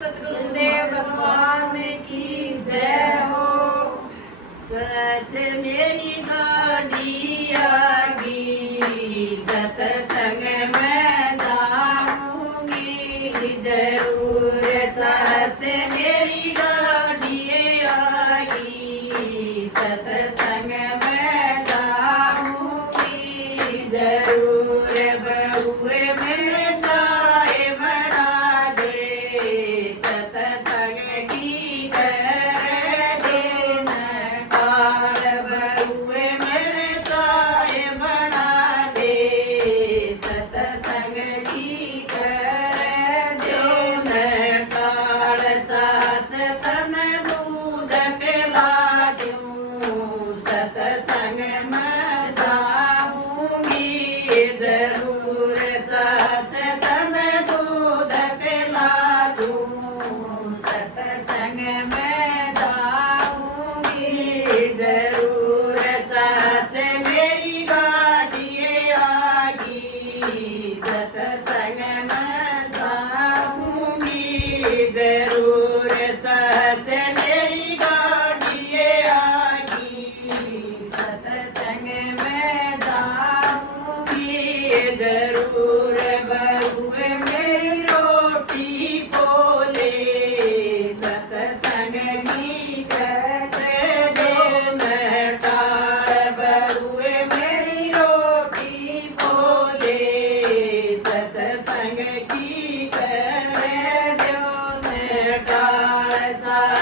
सतगुरुदेव भगवान की जय हो। सस मेरी गाड़ी आगी, सतसंग में जाऊंगी जरूर। सस मेरी गाड़ी आगी, सतसंग में जाऊंगी जरूर। बहुए में चाय बना दे, सतसंग की कर देना काल। बहुए में चाय बना दे, सतसंग की कर देना काल। सास तन दूध पिला दूं, सतसंग में जाऊंगी जरूर। सास तन दूध पिला दूं, सतसंग में जाऊंगी जरूर। सास मेरी गाड़ी आगी, सतसंग में जाऊंगी जरूर। सास मेरी गाड़ी आगी, सतसंग में जाऊंगी जरूर। बहुए मेरी रोटी बोले, सतसंग की कर देना टाल। बहुए मेरी रोटी बोले, सतसंग की कर देना टाल।